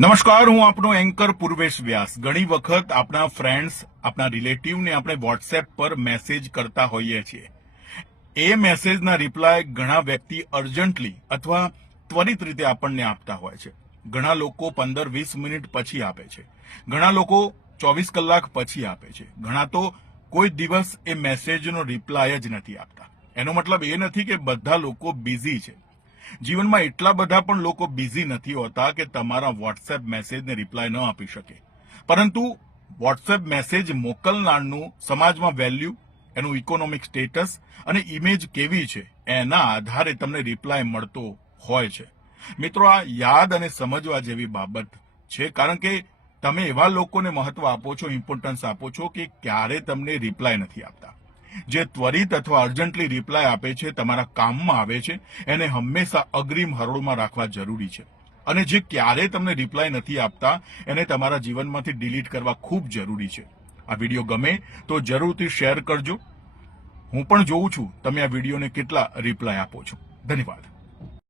નમસ્કાર, હું આપનો એન્કર પૂર્વેશ વ્યાસ. ઘણી વખત આપણા ફ્રેન્ડ્સ, આપણા રિલેટિવને આપણે વોટ્સએપ પર મેસેજ કરતા હોઈએ છીએ. એ મેસેજના રિપ્લાય ઘણા વ્યક્તિ અર્જન્ટલી અથવા ત્વરિત રીતે આપણને આપતા હોય છે. ઘણા લોકો 15-20 મિનિટ પછી આપે છે. ઘણા લોકો 24 કલાક પછી આપે છે. ઘણા તો કોઈ દિવસ એ મેસેજનો રિપ્લાય જ નથી આપતા. એનો મતલબ એ નથી કે બધા લોકો બિઝી છે. જીવનમાં એટલા બધા પણ લોકો બિઝી નથી હોતા કે તમારા વોટ્સએપ મેસેજને રિપ્લાય ન આપી શકે. પરંતુ વોટ્સએપ મેસેજ મોકલનારનું સમાજમાં વેલ્યુ, એનું ઇકોનોમિક સ્ટેટસ અને ઇમેજ કેવી છે એના આધારે તમને રિપ્લાય મળતો હોય છે. મિત્રો, આ યાદ અને સમજવા જેવી બાબત છે, કારણ કે તમે એવા લોકોને મહત્વ આપો છો, ઇમ્પોર્ટન્સ આપો છો કે ક્યારે તમને રિપ્લાય નથી આપતા. જે ત્વરિત અથવા અર્જન્ટલી રિપ્લાય આપે છે, તમારા કામમાં આવે છે, એને હંમેશા અગ્રિમ હરોળમાં રાખવા જરૂરી છે. અને જે ક્યારે તમને રિપ્લાય નથી આપતા એને તમારા જીવનમાંથી ડિલીટ કરવા ખૂબ જરૂરી છે. આ વિડીયો ગમે તો જરૂરથી શેર કરજો. હું પણ જોઉં છું તમે આ વિડીયોને કેટલા રિપ્લાય આપો છો. ધન્યવાદ.